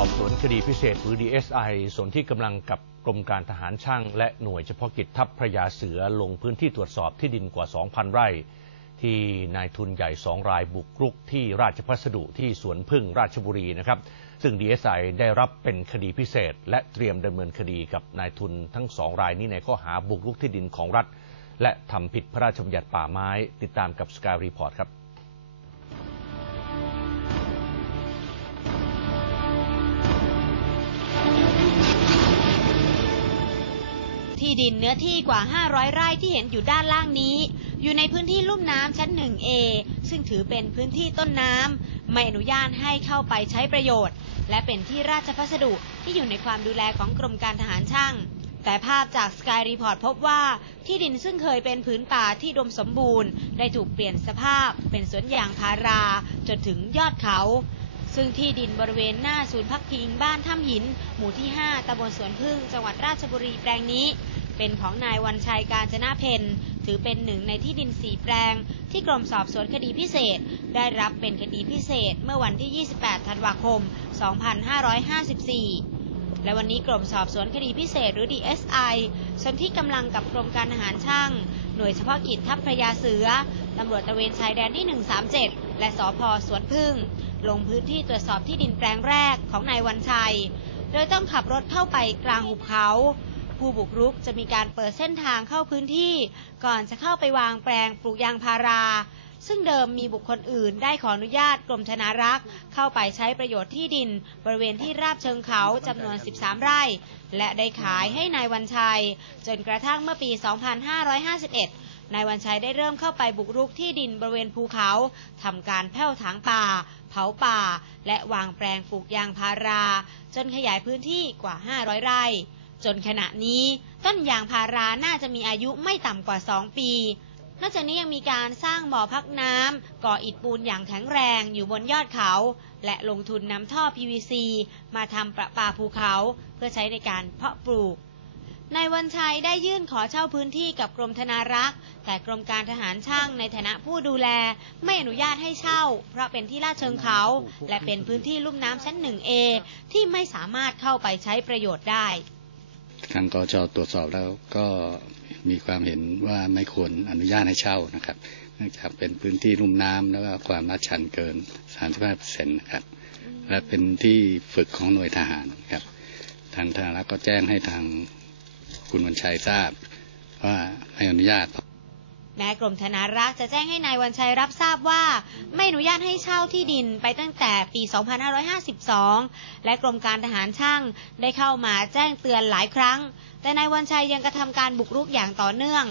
อบสวนคดีพิเศษหรือ DSI ส่วนที่กำลังกับกรมการทหารช่าง และหน่วยเฉพาะกิจทัพพระยาเสือลงพื้นที่ตรวจสอบที่ดินกว่า 2,000 ไร่ ที่นายทุนใหญ่สองรายบุกรุกที่ราชพัสดุที่สวนพึ่งราชบุรีนะครับ ซึ่ง DSI ได้รับเป็นคดีพิเศษ และเตรียมดำเนินคดีกับนายทุนทั้งสองรายนี้ในข้อหาบุกรุกที่ดินของรัฐ และทำผิดพระราชบัญญัติป่าไม้ ติดตามกับสกายรีพอร์ตครับ ที่ดินเนื้อที่กว่า 500 ไร่ที่เห็นอยู่ด้านล่างนี้ อยู่ในพื้นที่ลุ่มน้ำชั้น 1A ซึ่งถือเป็นพื้นที่ต้นน้ำไม่อนุญาตให้เข้าไปใช้ประโยชน์ และเป็นที่ราชพัสดุที่อยู่ในความดูแลของกรมการทหารช่าง แต่ภาพจากสกายรีพอร์ตพบว่าที่ดินซึ่งเคยเป็นผืนป่าที่ดมสมบูรณ์ ได้ถูกเปลี่ยนสภาพ เป็นสวนยางพารา จนถึงยอดเขาซึ่งที่ดินบริเวณหน้าศูนย์พักพิงบ้านถ้ำหิน หมู่ที่ 5ตำบลสวนพึ่ง จังหวัดราชบุรีแปลงนี้ เป็นของนายวันชัยการจนะเพนถือเป็นหนึ่งในที่ดินสีแปลง ที่กรมสอบสวนคดีพิเศษ ได้รับเป็นคดีพิเศษเมื่อวันที่ 28 ธันวาคม 2554 และวันนี้กรมสอบสวนคดีพิเศษหรือ DSI ส่วนที่กำลังกับกรมการทหารช่าง หน่วยเฉพาะกิจทัพพระยาเสือตำรวจตะเวนชายแดนที่ 137 และสพสวนพึ่ง ลงพื้นที่ตรวจสอบที่ดินแปลงแรกของนายวันชัย โดยต้องขับรถเข้าไปกลางหุบเขา ผู้บุกรุกจะมีการเปิดเส้นทางเข้าพื้นที่ ก่อนจะเข้าไปวางแปลงปลูกยางพารา ซึ่งเดิมมีบุคคลอื่นได้ขออนุญาตกรมธนารักษ์ เข้าไปใช้ประโยชน์ที่ดิน บริเวณที่ราบเชิงเขาจำนวน 13 ไร่ และได้ขายให้นายวันชัย จนกระทั่งเมื่อปี 2551นายวันชัยได้เริ่มเข้าไปบุกรุกที่ดินบริเวณภูเขาทำการแผ่วถางป่า เผาป่า และวางแปลงปลูกยางพารา จนขยายพื้นที่กว่า 500 ไร่ จนขณะนี้ต้นยางพาราน่าจะมีอายุไม่ต่ำกว่า 2 ปี นอกจากนี้ยังมีการสร้างบ่อพักน้ำก่ออิฐปูนอย่างแข็งแรงอยู่บนยอดเขา และลงทุนนำท่อ PVC มาทำประปาภูเขาเพื่อใช้ในการเพาะปลูกนายวันชัยได้ยื่นขอเช่าพื้นที่กับกรมธนารักษ์ แต่กรมการทหารช่างในฐานะผู้ดูแล ไม่อนุญาตให้เช่า เพราะเป็นที่ลาดเชิงเขา และเป็นพื้นที่ลุ่มน้ำชั้น 1A ที่ไม่สามารถเข้าไปใช้ประโยชน์ได้ ทางกจตรวจสอบแล้วก็มีความเห็นว่าไม่ควรอนุญาตให้เช่านะครับ เนื่องจากเป็นพื้นที่ลุ่มน้ำแล้วก็ความลาดชันเกิน 35%นะครับ และเป็นที่ฝึกของหน่วยทหารครับ ทางทหารกก็แจ้งให้ทางคุณวันชัยทราบ ว่าไม่อนุญาต แม้กรมธนารักษ์จะแจ้งให้นายวันชัยรับทราบว่า ไม่อนุญาตให้เช่าที่ดินไปตั้งแต่ปี 2552 และกรมการทหารช่างได้เข้ามาแจ้งเตือนหลายครั้ง แต่นายวันชัยยังกระทำการบุกรุกอย่างต่อเนื่อง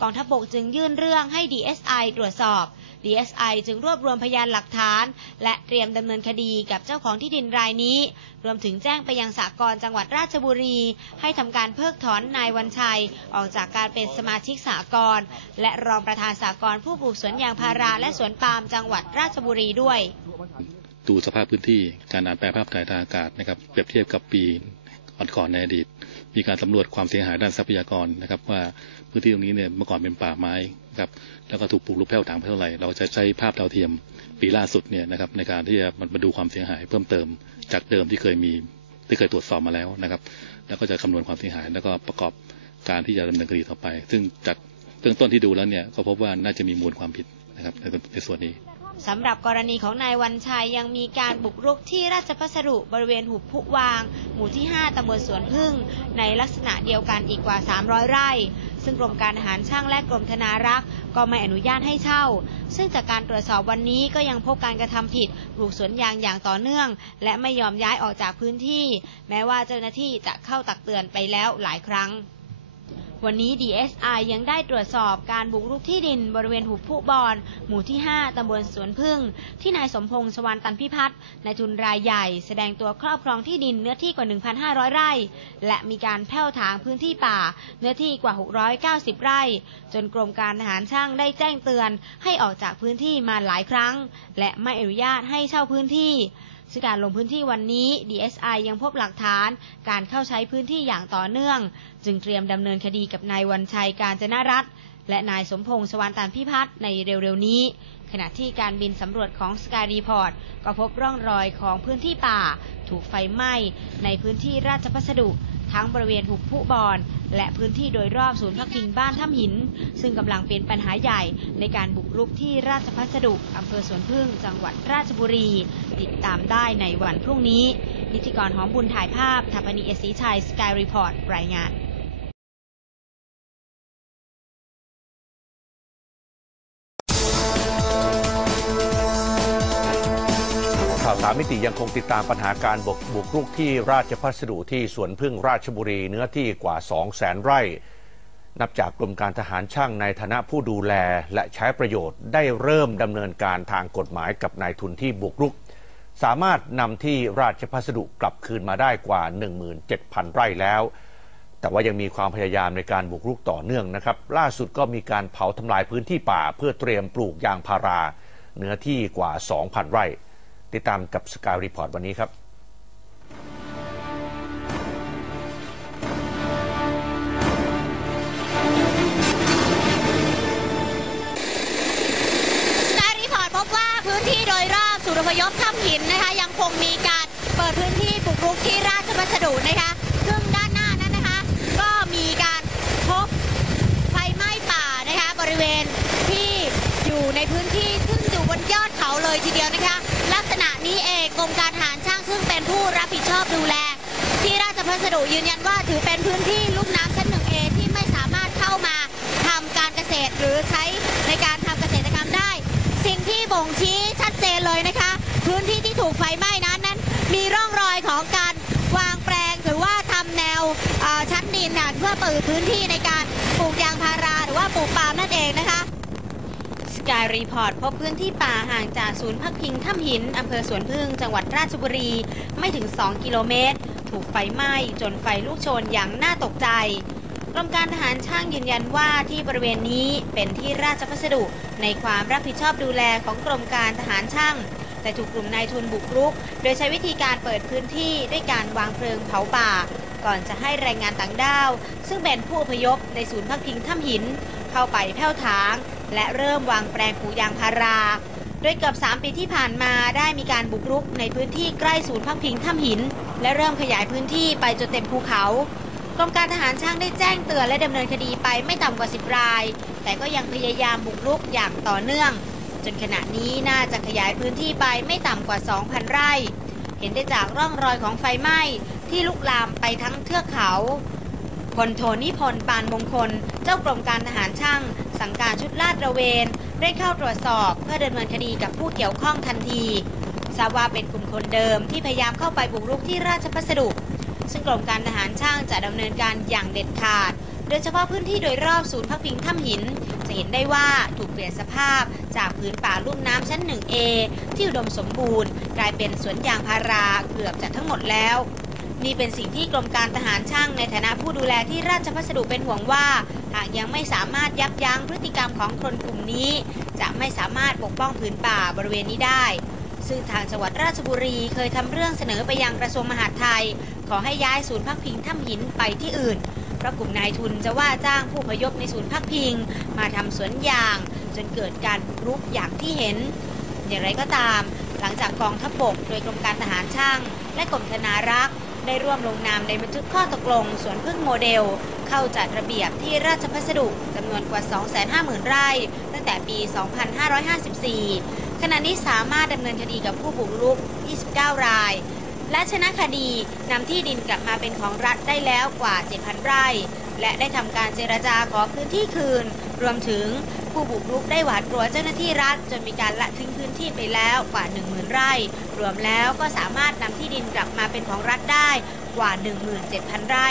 กองทัพบกจึงยื่นเรื่องให้ DSI ตรวจสอบ DSI จึงรวบรวมพยานหลักฐาน และเตรียมดำเนินคดีกับเจ้าของที่ดินรายนี้ รวมถึงแจ้งไปยังสากลจังหวัดราชบุรี ให้ทำการเพิกถอนนายวันชัย ออกจากการเป็นสมาชิกสากลและรองประธานสากลผู้ปลูกสวนยางพาราและสวนปาล์มจังหวัดราชบุรีด้วย ดูสภาพพื้นที่การอ่านแปลภาพถ่ายทางอากาศนะครับเปรียบเทียบกับปีก่อนๆในอดีต มีการสำรวจความเสียหายด้านทรัพยากรนะครับ ว่าพื้นที่ตรงนี้เนี่ยเมื่อก่อนเป็นป่าไม้ครับแล้วก็ถูกปลูกลุกแผ่วถางไปเท่าไหร่เราจะใช้ภาพดาวเทียมปีล่าสุดเนี่ยนะครับในการที่จะมาดูความเสียหายเพิ่มเติม จากเดิมที่เคยมีที่เคยตรวจสอบมาแล้วนะครับ แล้วก็จะคำนวณความเสียหาย แล้วก็ประกอบการที่จะดำเนินคดีต่อไป ซึ่งจาก เบื้องต้นที่ดูแล้วเนี่ยก็พบว่าน่าจะมีมูลความผิดนะครับในในส่วนนี้สำหรับกรณีของนายวันชัยยังมีการบุกรุกที่ราชพัสดุบริเวณหุบพุวาง หมู่ที่ 5ตำบลสวนพึ่ง ในลักษณะเดียวกันอีกกว่า 300 ไร่ ซึ่งกรมการทหารช่างและกรมธนารักษ์ ก็ไม่อนุญาตให้เช่า ซึ่งจากการตรวจสอบวันนี้ก็ยังพบการกระทำผิดปลูกสวนยางอย่างต่อเนื่อง และไม่ยอมย้ายออกจากพื้นที่ แม้ว่าเจ้าหน้าที่จะเข้าตักเตือนไปแล้วหลายครั้ง วันนี้ DSI ยังได้ตรวจสอบการบุกรุกที่ดินบริเวณหุบผู้บอน หมู่ที่ 5 ตำบลสวนพึ่ง ที่นายสมพงษ์สวรรณตันพิพัฒน์นายทุนรายใหญ่ แสดงตัวครอบครองที่ดินเนื้อที่กว่า 1,500 ไร่ และมีการแผ่วถางพื้นที่ป่า เนื้อที่กว่า 690 ไร่ จนกรมการทหารช่างได้แจ้งเตือนให้ออกจากพื้นที่มาหลายครั้ง และไม่อนุญาตให้เช่าพื้นที่ ซึ่งการลงพื้นที่วันนี้ DSI ยังพบหลักฐานการเข้าใช้พื้นที่อย่างต่อเนื่อง จึงเตรียมดำเนินคดีกับนายวันชัยการจนรัตน์และนายสมพงษ์สวรรค์ตานพิพัฒน์ในเร็วๆนี้ ขณะที่การบินสำรวจของ Sky Report ก็พบร่องรอยของพื้นที่ป่า ถูกไฟไหม้ในพื้นที่ราชพัสดุ ทั้งบริเวณหุบผู้บอน และพื้นที่โดยรอบศูนย์พักพิงบ้านถ้ำหิน ซึ่งกำลังเป็นปัญหาใหญ่ในการบุกรุกที่ราชพัสดุอำเภอสวนพึ่ง จังหวัดราชบุรี ติดตามได้ในวันพรุ่งนี้ นิติกรหอมบุญถ่ายภาพทัปนีเอสีชัยสกายรีพอร์ตรายงาน มมิติยังคงติดตามปัญหาการบกบุกรุกที่ราชพัสดุที่สวนพึ่งราชบุรีเนื้อที่กว่า 2 0 0แสนไร่ นับจากกรมการทหารช่างในฐานะผู้ดูแลและใช้ประโยชน์ได้เริ่มดำเนินการทางกฎหมายกับนายทุนที่บุกรุก สามารถนำที่ราชพัสดุกลับคืนมาได้กว่า 17,000 ไร่แล้ว แต่ว่ายังมีความพยายามในการบุกรุกต่อเนื่องนะครับ ล่าสุดก็มีการเผาทำลายพื้นที่ป่า เพื่อเตรียมปลูกยางพารา เนื้อที่กว่า 2,000 ไร่ ติดตามกับสกายรีพอร์ตวันนี้ครับการรีพอร์ตพบว่าพื้นที่โดยรอบศูนย์อพยพถ้ำหินนะคะยังคงมีการเปิดพื้นที่บุกรุกที่ราชพัสดุนะคะซึ่งด้านหน้านั้นนะคะ ก็มีการพบไฟไหม้ป่านะคะบริเวณที่อยู่ในพื้นที่ซึ่งอยู่บนยอดเขาเลยทีเดียวนะคะ นี้เองกรมการทหารช่างซึ่งเป็นผู้รับผิดชอบดูแล ที่ราชพัสดุยืนยันว่าถือเป็นพื้นที่ลุ่มน้ำชั้นหนึ่งเอที่ไม่สามารถเข้ามาทำการเกษตรหรือใช้ในการทำเกษตรกรรมได้ สิ่งที่บ่งชี้ชัดเจนเลยนะคะ พื้นที่ที่ถูกไฟไหม้นั้นนั้น มีร่องรอยของการวางแปลงหรือว่าทำแนวชั้นดินน่ะเพื่อเปิดพื้นที่ในการายรีพอร์ตพบพื้นที่ป่าห่างจากศูนย์พักพิงถ้ำหิน อำเภอสวนพึ่งจังหวัดราชบุรี ไม่ถึง 2 กิโลเมตร ถูกไฟไหม้จนไฟลุกโชนอย่างน่าตกใจกรมการทหารช่างยืนยันว่าที่บริเวณนี้เป็นที่ราชพัสดุในความรับผิดชอบดูแลของกรมการทหารช่าง แต่ถูกกลุ่มนายทุนบุกรุก โดยใช้วิธีการเปิดพื้นที่ด้วยการวางเพลิงเผาป่า ก่อนจะให้แรงงานต่างด้าว ซึ่งเป็นผู้อพยพในศูนย์พักพิงถ้ำหิน เข้าไปแผ่วถาง และเริ่มวางแปลงปลูกยางพารา โดยเกือบ3ปีที่ผ่านมาได้มีการบุกรุกในพื้นที่ใกล้ศูนย์พักพิงถ้ำหิน และเริ่มขยายพื้นที่ไปจนเต็มภูเขากรมการทหารช่างได้แจ้งเตือนและดำเนินคดีไปไม่ต่ำกว่า 10 ราย แต่ก็ยังพยายามบุกรุกอย่างต่อเนื่อง จนขณะนี้น่าจะขยายพื้นที่ไปไม่ต่ำกว่า 2,000 ไร่ เห็นได้จากร่องรอยของไฟไหม้ที่ลุกลามไปทั้งเทือกเขา พลโทนิพนธ์ปานมงคล เจ้ากรมการทหารช่าง สังการชุดลาดระเวนได้เข้าตรวจสอบเพื่อดำเนินคดีกับผู้เกี่ยวข้องทันทีทราบว่าเป็นกลุ่มคนเดิมที่พยายามเข้าไปบุกรุกที่ราชพัสดุ ซึ่งกรมการทหารช่างจะดำเนินการอย่างเด็ดขาด โดยเฉพาะพื้นที่โดยรอบศูนย์พักพิงถ้ำหิน จะเห็นได้ว่าถูกเปลี่ยนสภาพจากพื้นป่าลุ่มน้ำชั้น 1A ที่อุดมสมบูรณ์ กลายเป็นสวนยางพาราเกือบจะทั้งหมดแล้ว นี่เป็นสิ่งที่กรมการทหารช่างในฐานะผู้ดูแลที่ราชพัสดุเป็นห่วงว่า หากยังไม่สามารถยับยั้งพฤติกรรมของคนกลุ่มนี้ จะไม่สามารถปกป้องผืนป่าบริเวณนี้ได้ ซึ่งทางจังหวัดราชบุรีเคยทำเรื่องเสนอไปยังกระทรวงมหาดไทย ขอให้ย้ายศูนย์พักพิงถ้ำหินไปที่อื่นเพราะกลุ่มนายทุนจะว่าจ้างผู้พยพในศูนย์พักพิง มาทำสวนยาง จนเกิดการรุกอย่างที่เห็น อย่างไรก็ตาม หลังจากกองทัพบกโดยกรมการทหารช่าง และกรมธนารักษ์ ได้ร่วมลงนามในบันทึกข้อตกลงสวนพึ่งโมเดล เข้าจัดระเบียบที่ราชพัสดุจำนวนกว่า 250,000 ไร่ ตั้งแต่ปี 2554 ขณะนี้สามารถดำเนินคดีกับผู้บุกรุก 29 ราย และชนะคดีนำที่ดินกลับมาเป็นของรัฐได้แล้วกว่า 7,000 ไร่ และได้ทำการเจรจาขอพื้นที่คืน รวมถึง ผู้บุกรุกได้หวาดกลัวเจ้าหน้าที่รัฐ จนมีการละทิ้งพื้นที่ไปแล้วกว่า 10,000 ไร่ รวมแล้วก็สามารถนำที่ดินกลับมาเป็นของรัฐได้กว่า 17,000 ไร่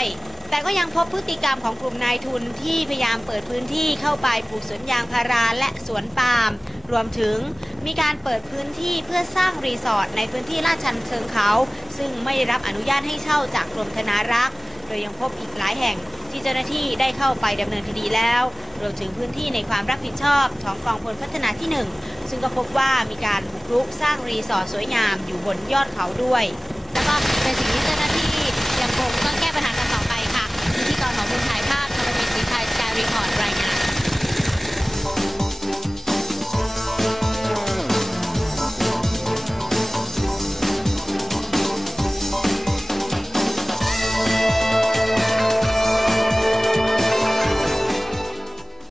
แต่ก็ยังพบพฤติกรรมของกลุ่มนายทุนที่พยายามเปิดพื้นที่เข้าไปปลูกสวนยางพาราและสวนปาล์ม รวมถึงมีการเปิดพื้นที่เพื่อสร้างรีสอร์ทในพื้นที่ลาดชันเชิงเขา ซึ่งไม่ได้รับอนุญาตให้เช่าจากกรมธนารักษ์ โดยยังพบอีกหลายแห่ง ที่เจ้าหน้าที่ได้เข้าไปดำเนินคดีแล้วรวมถึงพื้นที่ในความรับผิดชอบของกองพลพัฒนาที่ 1 ซึ่งก็พบว่ามีการบุกรุกสร้างรีสอร์ทสวยงามอยู่บนยอดเขาด้วย แล้วก็เป็นสิ่งที่เจ้าหน้าที่